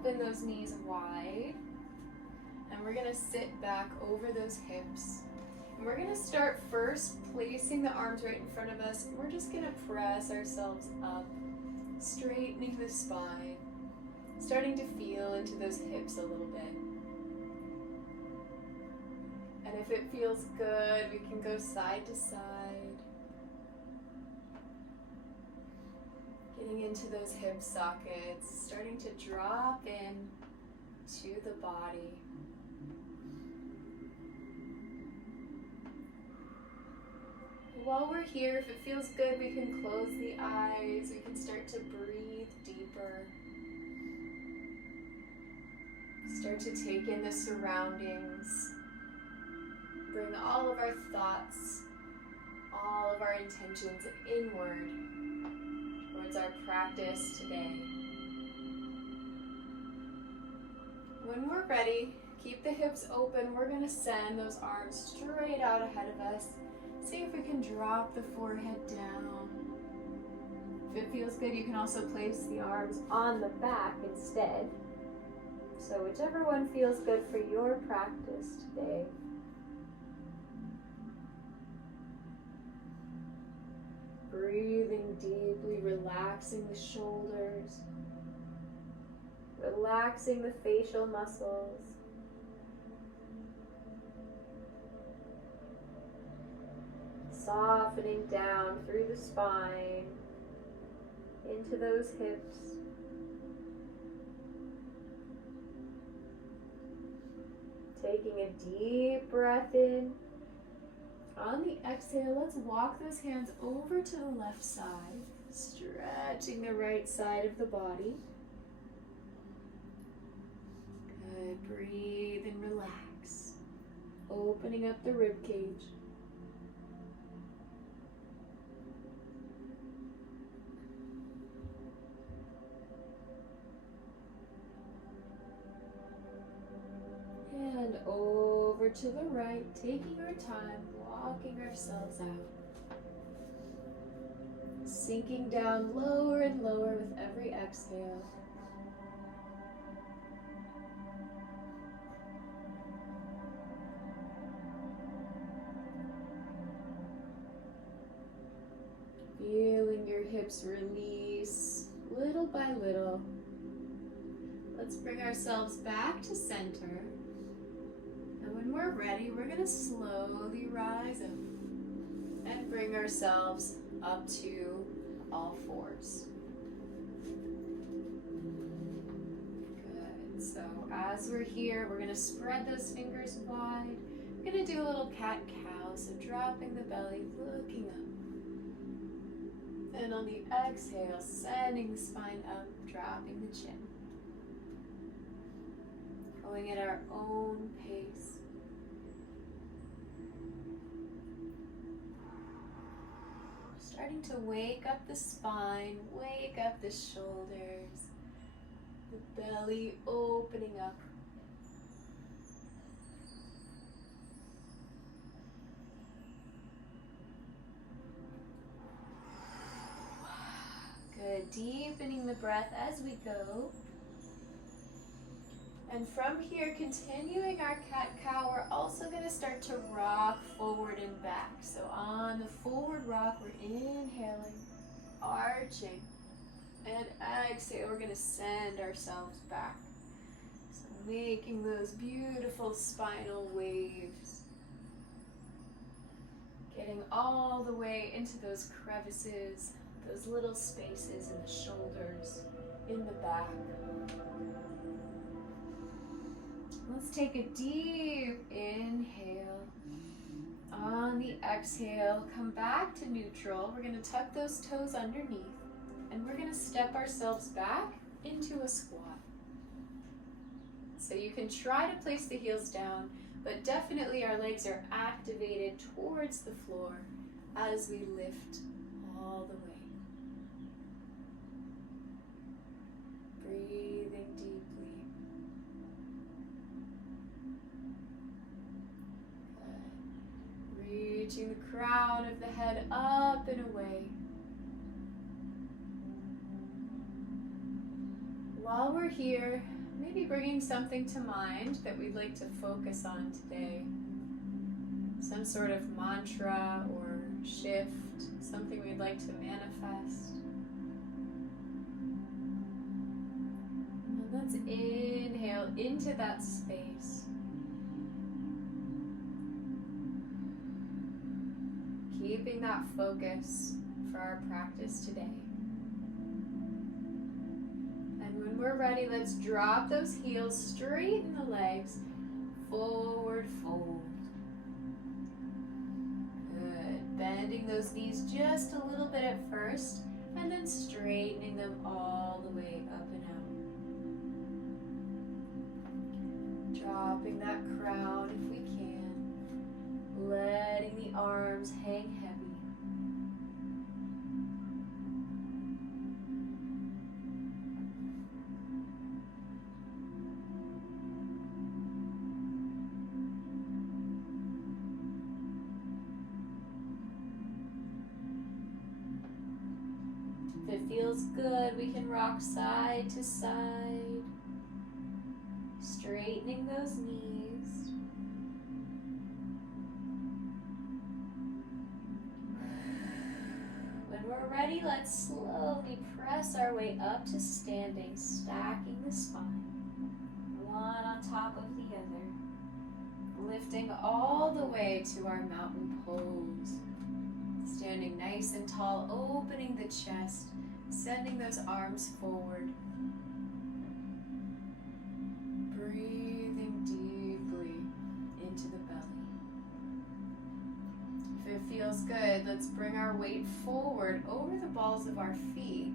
open those knees wide. And we're gonna sit back over those hips. And we're gonna start first placing the arms right in front of us. We're just gonna press ourselves up, straightening the spine, starting to feel into those hips a little bit. And if it feels good, we can go side to side. Getting into those hip sockets, starting to drop in to the body. While we're here, if it feels good, we can close the eyes. We can start to breathe deeper. Start to take in the surroundings. Bring all of our thoughts, all of our intentions inward towards our practice today. When we're ready, keep the hips open. We're going to send those arms straight out ahead of us. See if we can drop the forehead down. If it feels good, you can also place the arms on the back instead. So whichever one feels good for your practice today. Breathing deeply, relaxing the shoulders, relaxing the facial muscles. Softening down through the spine, into those hips. Taking a deep breath in. On the exhale, let's walk those hands over to the left side, stretching the right side of the body. Good. Breathe and relax, opening up the rib cage. And over to the right, taking our time, walking ourselves out. Sinking down lower and lower with every exhale. Feeling your hips release little by little. Let's bring ourselves back to center. And when we're ready, we're going to slowly rise up and bring ourselves up to all fours. Good. So as we're here, we're going to spread those fingers wide. We're going to do a little cat-cow, so dropping the belly, looking up. And on the exhale, sending the spine up, dropping the chin. Going at our own pace. Starting to wake up the spine, wake up the shoulders, the belly opening up. Good, deepening the breath as we go. And from here, continuing our cat-cow, we're also going to start to rock forward and back. So on the forward rock, we're inhaling, arching, and exhale, we're going to send ourselves back. So making those beautiful spinal waves. Getting all the way into those crevices, those little spaces in the shoulders, in the back. Let's take a deep inhale. On the exhale, come back to neutral. We're going to tuck those toes underneath, and we're going to step ourselves back into a squat. So you can try to place the heels down, but definitely our legs are activated towards the floor as we lift all the way. Breathing deeply. Reaching the crown of the head up and away. While we're here, Maybe bringing something to mind that we'd like to focus on today. Some sort of mantra or shift, something we'd like to manifest. And let's inhale into that space. Keeping that focus for our practice today. And when we're ready, let's drop those heels, straighten the legs, forward fold. Good. Bending those knees just a little bit at first, and then straightening them all the way up and out. Dropping that crown if we can. Letting the arms hang heavy. If it feels good, we can rock side to side, straightening those knees. When we're ready, let's slowly press our way up to standing, stacking the spine, one on top of the other, lifting all the way to our mountain pose. Standing nice and tall, opening the chest, sending those arms forward. Breathing deeply into the belly. If it feels good, let's bring our weight forward over the balls of our feet.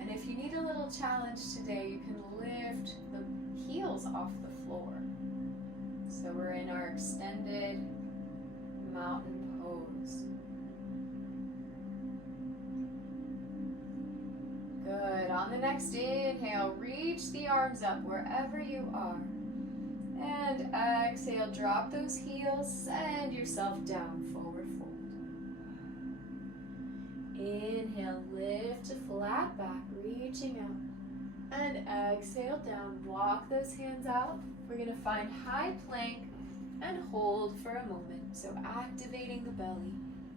And if you need a little challenge today, you can lift the heels off the floor. So we're in our extended mountain pose. Good. On the next inhale, reach the arms up wherever you are. And exhale, drop those heels, send yourself down, forward fold. Inhale, lift to flat back, reaching out. And exhale down, walk those hands out. We're going to find high plank and hold for a moment. So activating the belly,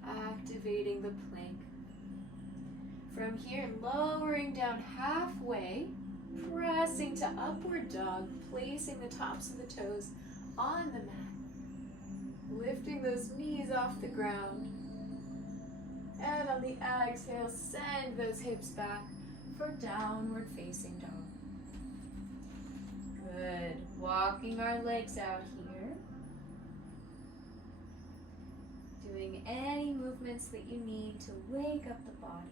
activating the plank. From here, lowering down halfway, pressing to upward dog, placing the tops of the toes on the mat. Lifting those knees off the ground. And on the exhale, send those hips back for downward facing dog. Good. Walking our legs out here. Doing any movements that you need to wake up the body.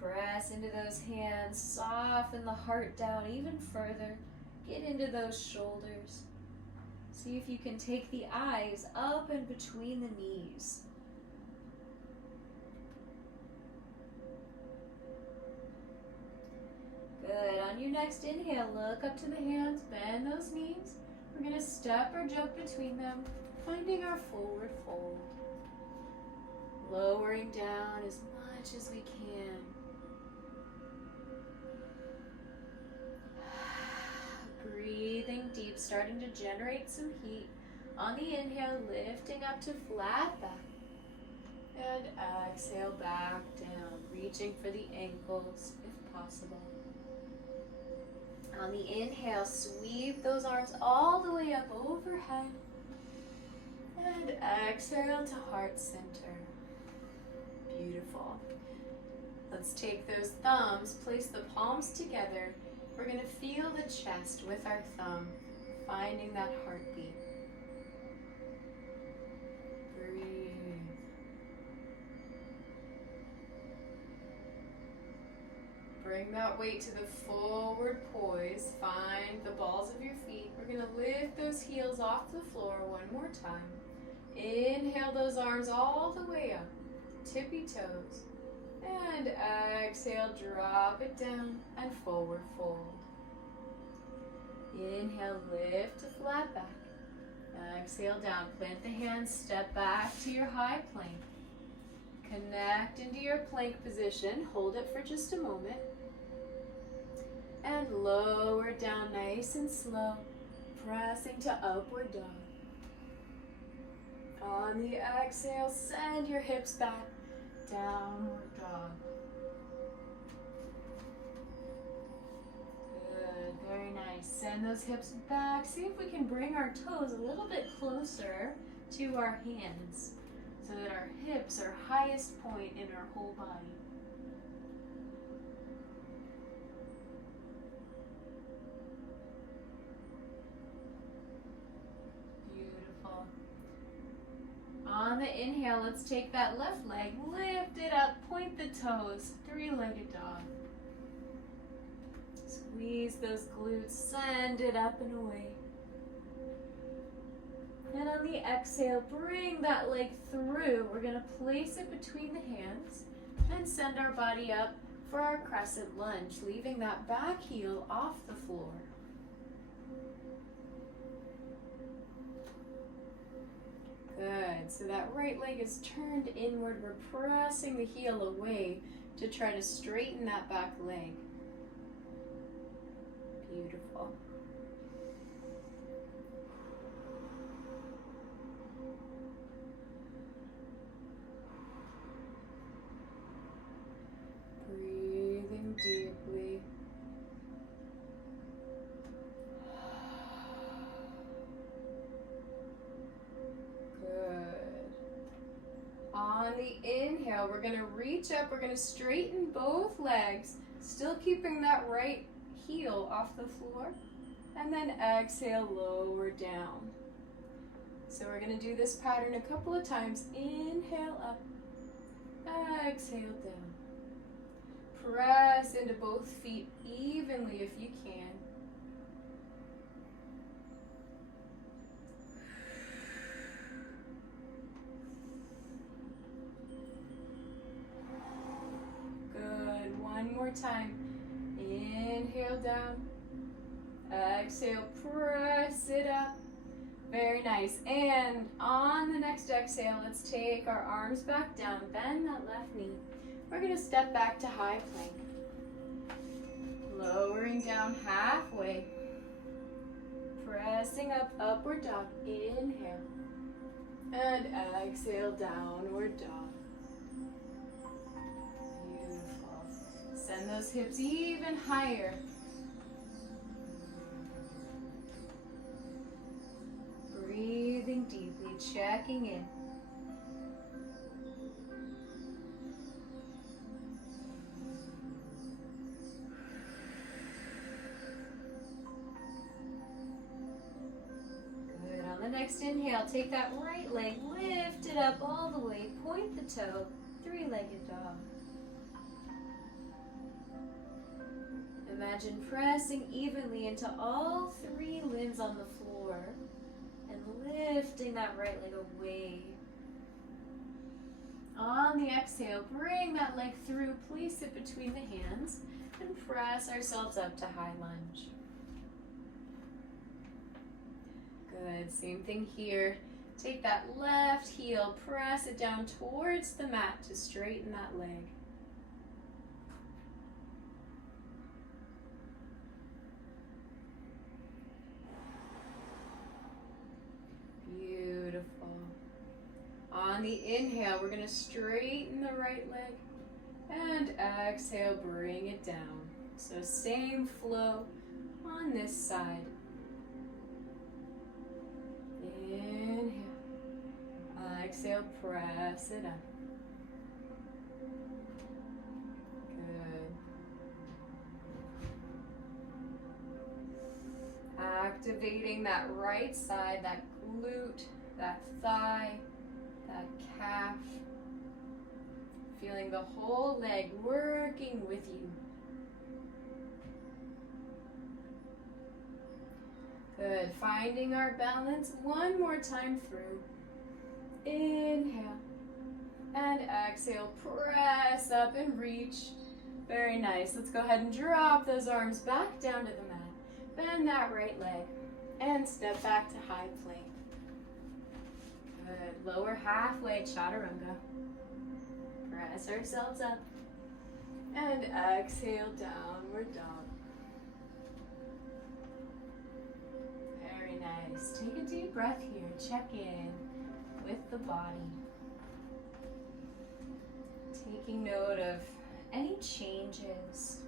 Press into those hands, soften the heart down even further. Get into those shoulders. See if you can take the eyes up and between the knees. Good. On your next inhale, look up to the hands, bend those knees. We're going to step or jump between them, finding our forward fold. Lowering down as much as we can. Breathing deep, starting to generate some heat. On the inhale, lifting up to flat back. And exhale back down, reaching for the ankles if possible. On the inhale, sweep those arms all the way up overhead. And exhale to heart center. Beautiful. Let's take those thumbs, place the palms together. We're going to feel the chest with our thumb, finding that heartbeat. Breathe. Bring that weight to the forward poise. Find the balls of your feet. We're going to lift those heels off the floor one more time. Inhale those arms all the way up, tippy toes. And exhale, drop it down and forward fold. Inhale, lift to flat back. Exhale down. Plant the hands. Step back to your high plank. Connect into your plank position. Hold it for just a moment. And lower down nice and slow. Pressing to upward dog. On the exhale, send your hips back. Downward dog. Good, very nice. Send those hips back. See if we can bring our toes a little bit closer to our hands so that our hips are highest point in our whole body. Beautiful. On the inhale, let's take that left leg, lift it up, point the toes, three-legged dog. Squeeze those glutes, send it up and away. And on the exhale, bring that leg through. We're going to place it between the hands and send our body up for our crescent lunge, leaving that back heel off the floor. Good. So that right leg is turned inward. We're pressing the heel away to try to straighten that back leg. Beautiful. Breathing deeply. Good. On the inhale, we're going to reach up. We're going to straighten both legs, still keeping that right heel off the floor. And then exhale, lower down. So we're going to do this pattern a couple of times. Inhale up. Exhale down. Press into both feet evenly if you can. Good. One more time. Inhale down. Exhale, press it up. Very nice. And on the next exhale, let's take our arms back down. Bend that left knee. We're going to step back to high plank. Lowering down halfway. Pressing up, upward dog. Inhale. And exhale, downward dog. Beautiful. Send those hips even higher. Breathing deeply, checking in. Good. On the next inhale, take that right leg, lift it up all the way, point the toe, three-legged dog. Imagine pressing evenly into all three limbs on the floor. Lifting that right leg away. On the exhale, bring that leg through, place it between the hands, and press ourselves up to high lunge. Good, same thing here. Take that left heel, press it down towards the mat to straighten that leg. Beautiful. On the inhale, we're going to straighten the right leg and exhale, bring it down. So same flow on this side. Inhale. Exhale, press it up. Good. Activating that right side, that glute, that thigh, that calf. Feeling the whole leg working with you. Good. Finding our balance one more time through. Inhale. And exhale. Press up and reach. Very nice. Let's go ahead and drop those arms back down to the mat. Bend that right leg. And step back to high plank. Good. Lower halfway, chaturanga. Press ourselves up. And exhale, downward dog. Very nice. Take a deep breath here. Check in with the body. Taking note of any changes,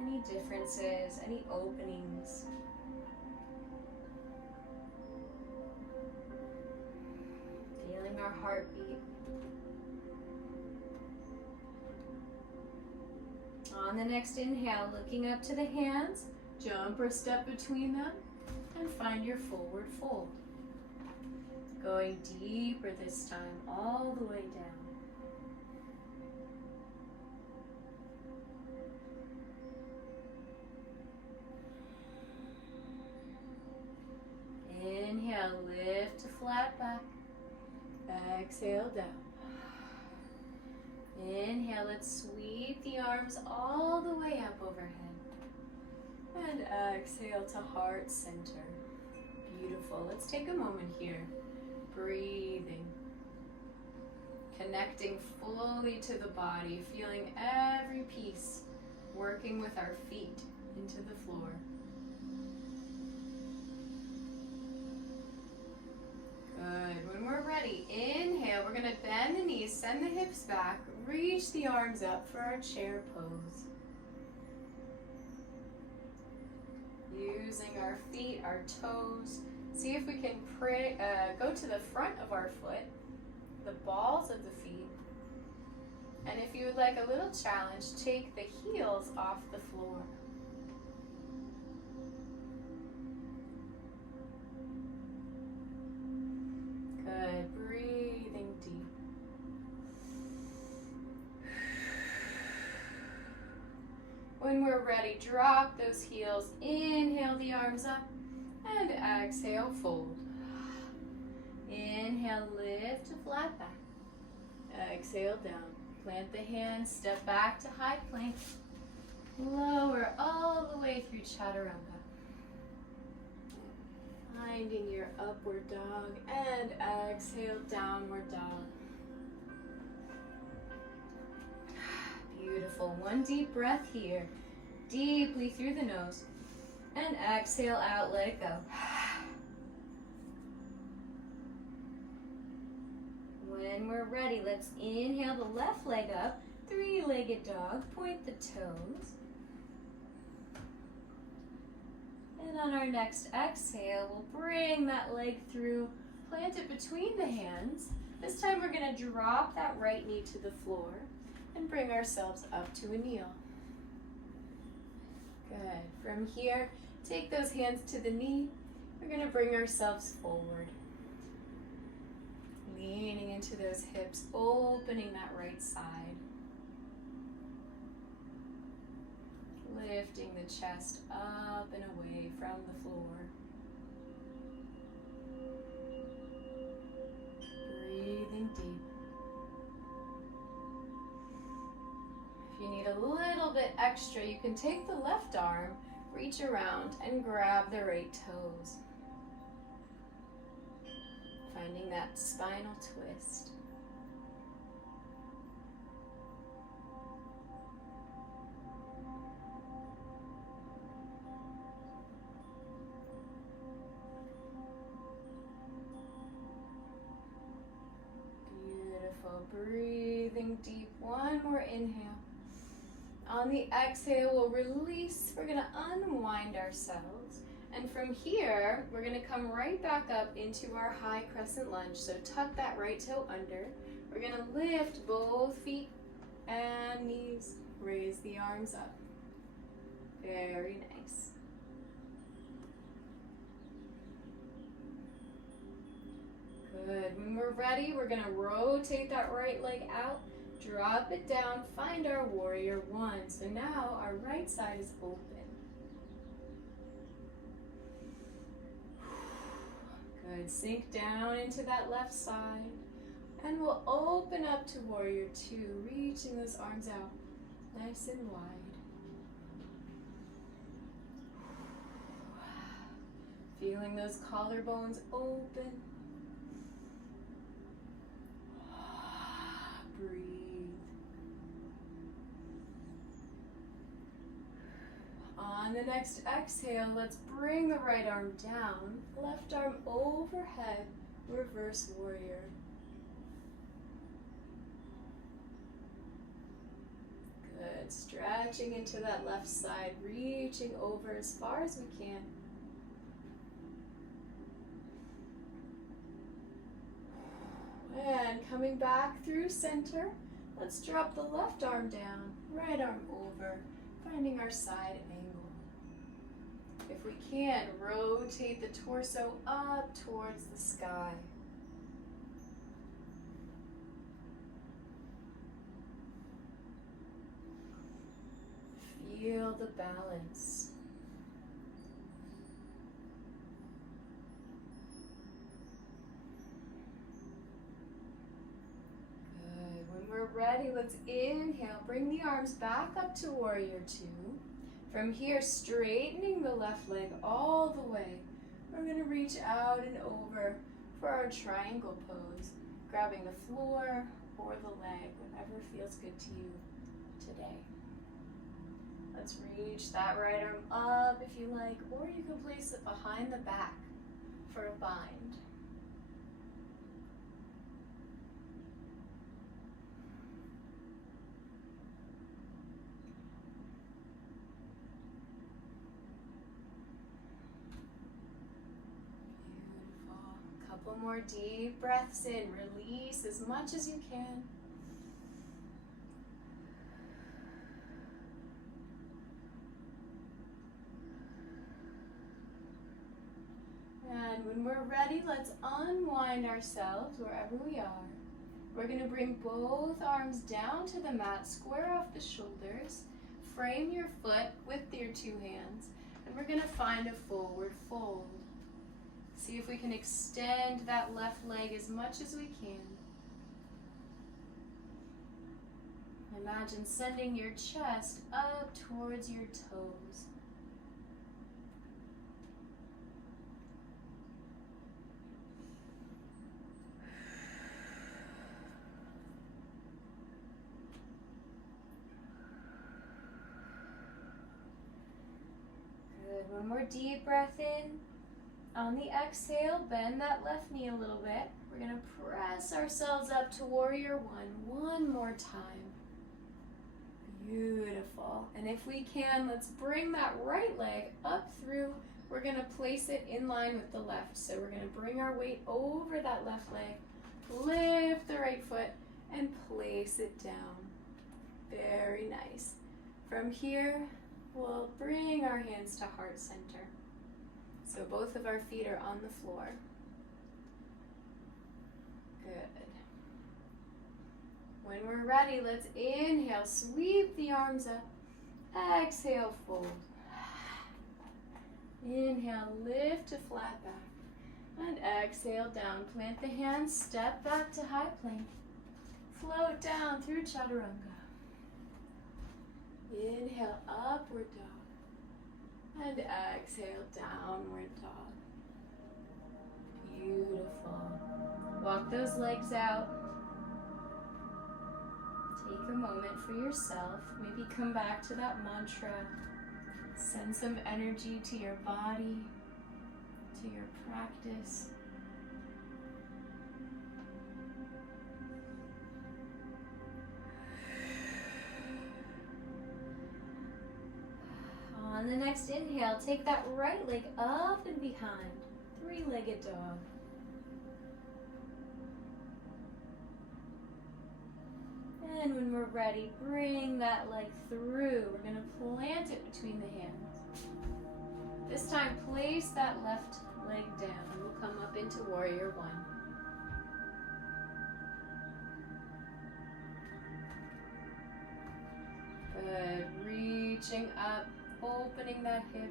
any differences, any openings. Feeling our heartbeat. On the next inhale, looking up to the hands, jump or step between them, and find your forward fold. Going deeper this time, all the way down. Inhale, lift to flat back. Exhale, down. Inhale, let's sweep the arms all the way up overhead. And exhale to heart center. Beautiful. Let's take a moment here. Breathing. Connecting fully to the body, feeling every piece, working with our feet into the floor. Good. When we're ready, inhale, we're going to bend the knees, send the hips back, reach the arms up for our chair pose. Using our feet, our toes. See if we can go to the front of our foot, the balls of the feet. And if you would like a little challenge, take the heels off the floor. Good. Breathing deep. When we're ready, drop those heels. Inhale the arms up and exhale, fold. Inhale, lift to flat back. Exhale, down. Plant the hands, step back to high plank. Lower all the way through chaturanga. Finding your upward dog and exhale, downward dog. Beautiful. One deep breath here. Deeply through the nose. And exhale out, let it go. When we're ready, let's inhale the left leg up. Three-legged dog. Point the toes. And on our next exhale, we'll bring that leg through, plant it between the hands. This time we're going to drop that right knee to the floor and bring ourselves up to a kneel. Good. From here, take those hands to the knee. We're going to bring ourselves forward. Leaning into those hips, opening that right side. Lifting the chest up and away from the floor. Breathing deep. If you need a little bit extra, you can take the left arm, reach around, and grab the right toes. Finding that spinal twist. Beautiful. Breathing deep. One more inhale. On the exhale, we'll release. We're going to unwind ourselves. And from here, we're going to come right back up into our high crescent lunge. So tuck that right toe under. We're going to lift both feet and knees. Raise the arms up. Very nice. Good. When we're ready, we're going to rotate that right leg out. Drop it down. Find our warrior one. So now our right side is open. Good. Sink down into that left side. And we'll open up to warrior two, reaching those arms out nice and wide. Feeling those collarbones open. On the next exhale, let's bring the right arm down, left arm overhead, reverse warrior. Good, stretching into that left side, reaching over as far as we can. And coming back through center, let's drop the left arm down, right arm over, finding our side angle. If we can, rotate the torso up towards the sky. Feel the balance. Good. When we're ready, let's inhale. Bring the arms back up to warrior two. From here, straightening the left leg all the way. We're going to reach out and over for our triangle pose, grabbing the floor or the leg, whatever feels good to you today. Let's reach that right arm up if you like, or you can place it behind the back for a bind. Beautiful. Couple more deep breaths in. Release as much as you can. And when we're ready, let's unwind ourselves wherever we are. We're going to bring both arms down to the mat, square off the shoulders, frame your foot with your two hands, and we're going to find a forward fold. See if we can extend that left leg as much as we can. Imagine sending your chest up towards your toes. One more deep breath in. On the exhale, bend that left knee a little bit. We're going to press ourselves up to warrior one. One more time. Beautiful. And if we can, let's bring that right leg up through. We're going to place it in line with the left. So we're going to bring our weight over that left leg, lift the right foot, and place it down. Very nice. From here, we'll bring our hands to heart center. So both of our feet are on the floor. Good. When we're ready, let's inhale, sweep the arms up. Exhale, fold. Inhale, lift to flat back. And exhale, down. Plant the hands, step back to high plank. Float down through chaturanga. Inhale, upward dog. And exhale, downward dog. Beautiful. Walk those legs out. Take a moment for yourself. Maybe come back to that mantra. Send some energy to your body, to your practice. On the next inhale, take that right leg up and behind. Three-legged dog. And when we're ready, bring that leg through. We're going to plant it between the hands. This time, place that left leg down. We'll come up into warrior one. Good. Reaching up, opening that hip.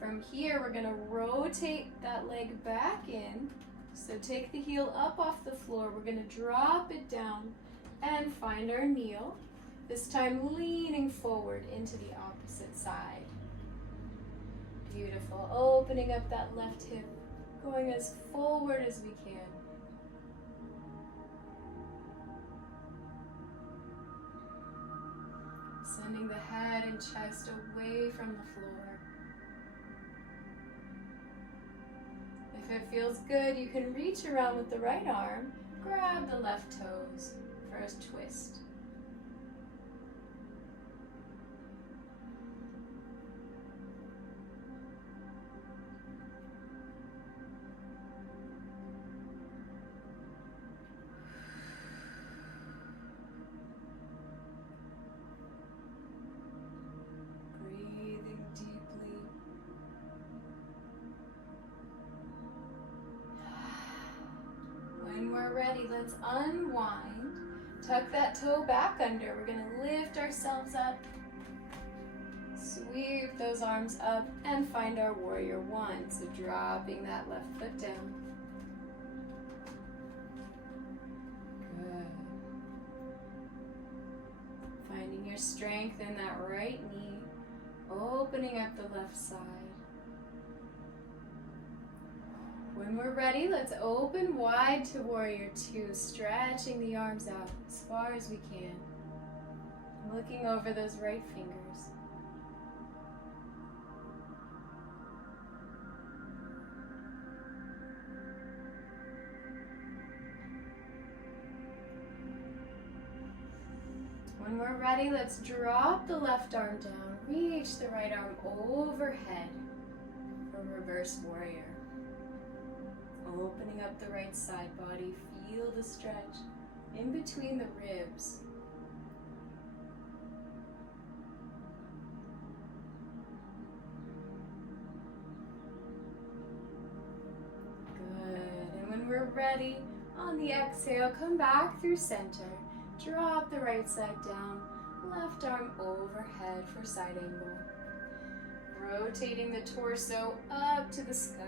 From here, we're going to rotate that leg back in. So take the heel up off the floor. We're going to drop it down and find our kneel. This time leaning forward into the opposite side. Beautiful. Opening up that left hip, going as forward as we can. Sending the head and chest away from the floor. If it feels good, you can reach around with the right arm, grab the left toes for a twist. Breathing deeply. When we're ready, let's unwind. Tuck that toe back under. We're going to lift ourselves up. Sweep those arms up and find our warrior one. So dropping that left foot down. Good. Finding your strength in that right knee. Opening up the left side. When we're ready, let's open wide to warrior two, stretching the arms out as far as we can. Looking over those right fingers. When we're ready, let's drop the left arm down, reach the right arm overhead for reverse warrior. Opening up the right side body, feel the stretch in between the ribs. Good, and when we're ready, on the exhale, come back through center. Drop the right side down, left arm overhead for side angle. Rotating the torso up to the sky.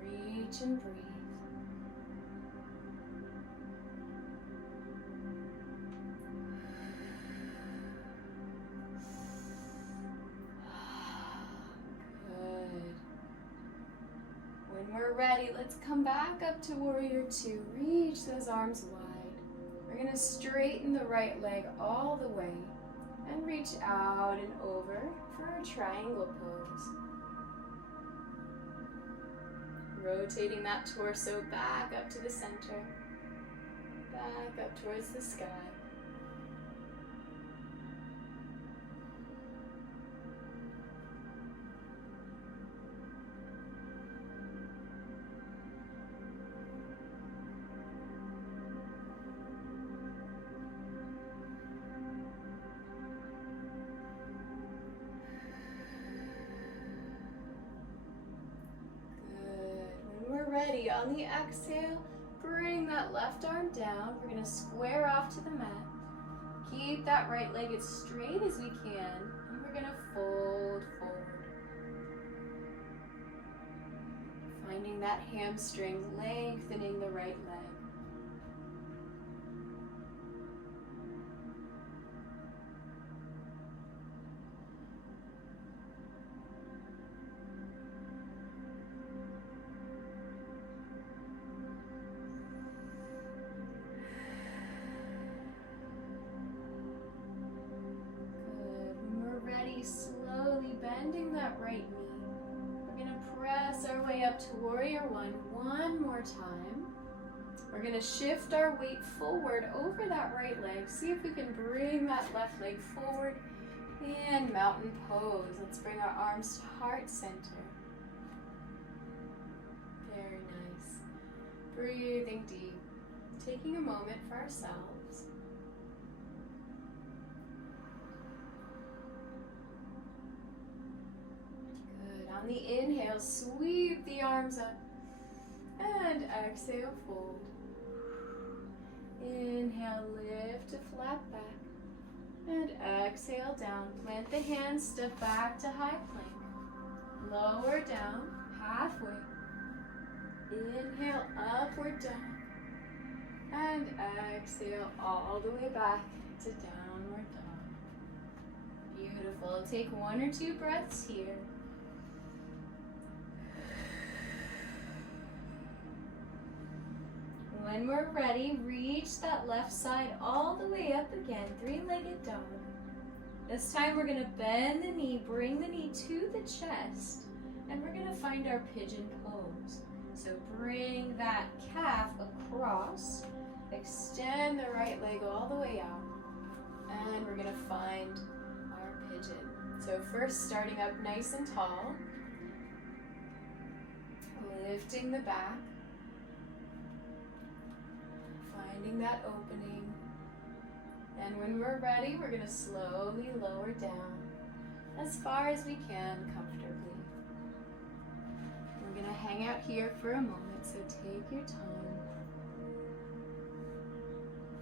Reach and breathe. When we're ready, let's come back up to warrior two. Reach those arms wide. We're going to straighten the right leg all the way and reach out and over for a triangle pose. Rotating that torso back up to the center, back up towards the sky. Ready, on the exhale, bring that left arm down. We're going to square off to the mat. Keep that right leg as straight as we can, and we're going to fold forward. Finding that hamstring, lengthening the right leg. Slowly bending that right knee. We're going to press our way up to warrior one more time. We're going to shift our weight forward over that right leg. See if we can bring that left leg forward and mountain pose. Let's bring our arms to heart center. Very nice. Breathing deep. Taking a moment for ourselves. On the inhale, sweep the arms up and exhale, fold. Inhale, lift to flat back and exhale down. Plant the hands, step back to high plank. Lower down, halfway. Inhale, upward dog. And exhale all the way back to downward dog. Beautiful. Take 1 or 2 breaths here. When we're ready, reach that left side all the way up again, three-legged dog. This time we're gonna bend the knee, bring the knee to the chest, and we're gonna find our pigeon pose. So bring that calf across, extend the right leg all the way out, and we're gonna find our pigeon. So first starting up nice and tall, lifting the back, finding that opening, and when we're ready, we're gonna slowly lower down as far as we can comfortably. We're gonna hang out here for a moment, so take your time.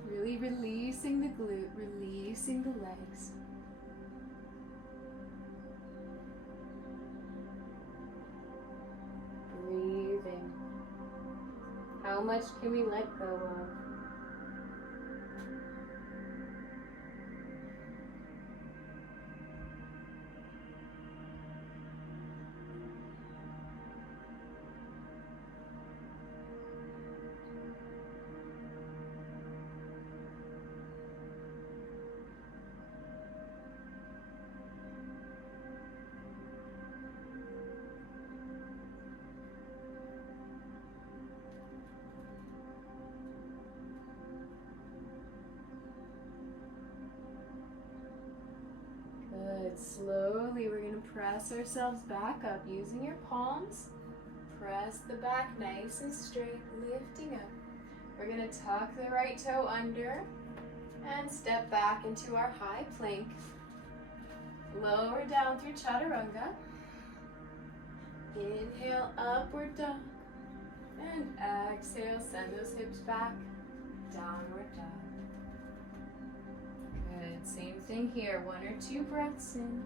Really releasing the glute, releasing the legs. Breathing. How much can we let go of? Good. Slowly, we're going to press ourselves back up using your palms. Press the back nice and straight, lifting up. We're going to tuck the right toe under and step back into our high plank. Lower down through chaturanga. Inhale, upward dog. And exhale, send those hips back, downward dog. Good, same thing here, 1 or 2 breaths in.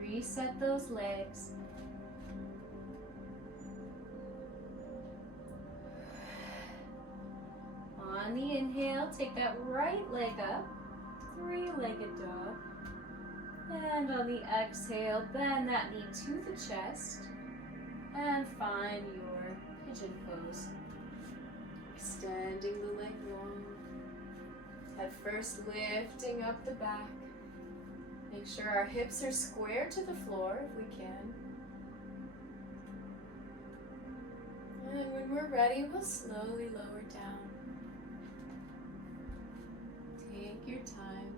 Reset those legs. On the inhale, take that right leg up, 3-legged dog. And on the exhale, bend that knee to the chest and find your pigeon pose. Extending the leg long. At first, lifting up the back. Make sure our hips are square to the floor if we can. And when we're ready, we'll slowly lower down. Take your time.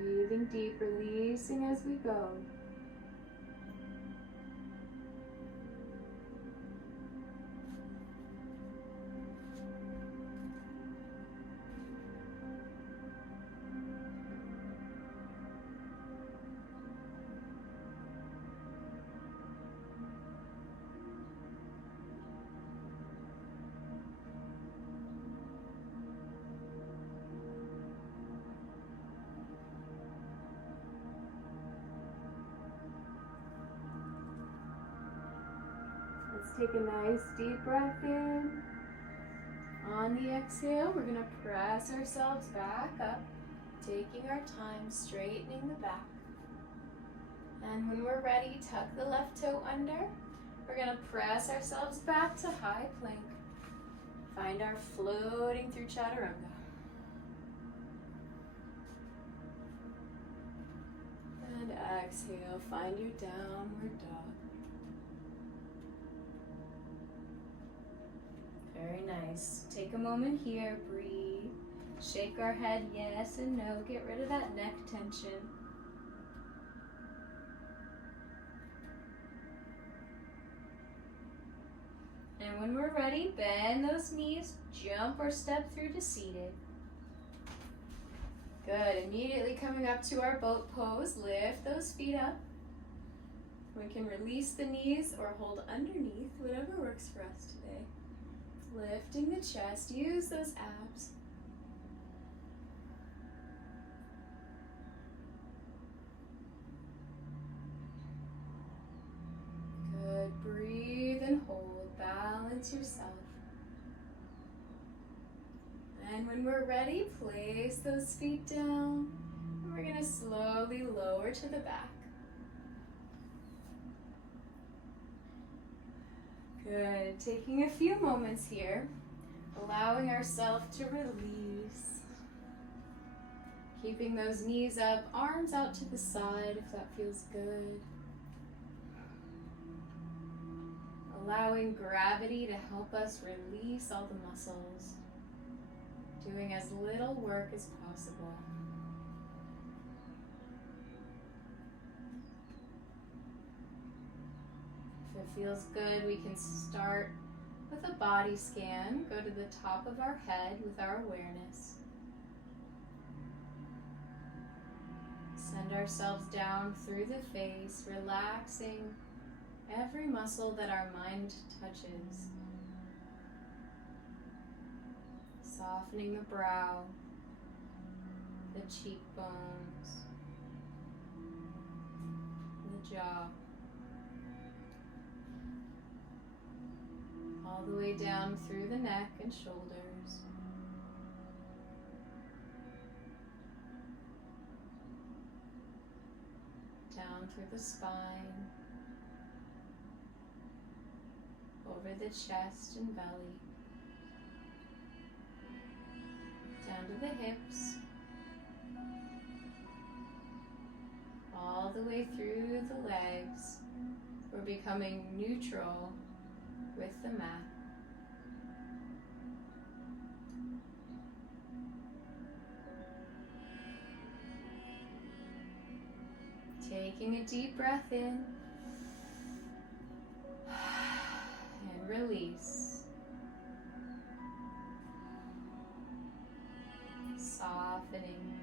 Breathing deep, releasing as we go. Let's take a nice deep breath in. On the exhale, we're going to press ourselves back up, taking our time, straightening the back. And when we're ready, tuck the left toe under. We're going to press ourselves back to high plank. Find our floating through chaturanga. And exhale, find your downward dog. Very nice. Take a moment here, breathe. Shake our head yes and no. Get rid of that neck tension. And when we're ready, bend those knees, jump or step through to seated. Good. Immediately coming up to our boat pose, lift those feet up. We can release the knees or hold underneath, whatever works for us today. Lifting the chest, use those abs. Good, breathe and hold, balance yourself. And when we're ready, place those feet down. And we're going to slowly lower to the back. Good. Taking a few moments here, allowing ourselves to release. Keeping those knees up, arms out to the side if that feels good. Allowing gravity to help us release all the muscles. Doing as little work as possible. If it feels good, we can start with a body scan. Go to the top of our head with our awareness. Send ourselves down through the face, relaxing every muscle that our mind touches. Softening the brow, the cheekbones, the jaw. All the way down through the neck and shoulders. Down through the spine, over the chest and belly, down to the hips, all the way through the legs. We're becoming neutral with the mat. Taking a deep breath in and release. Softening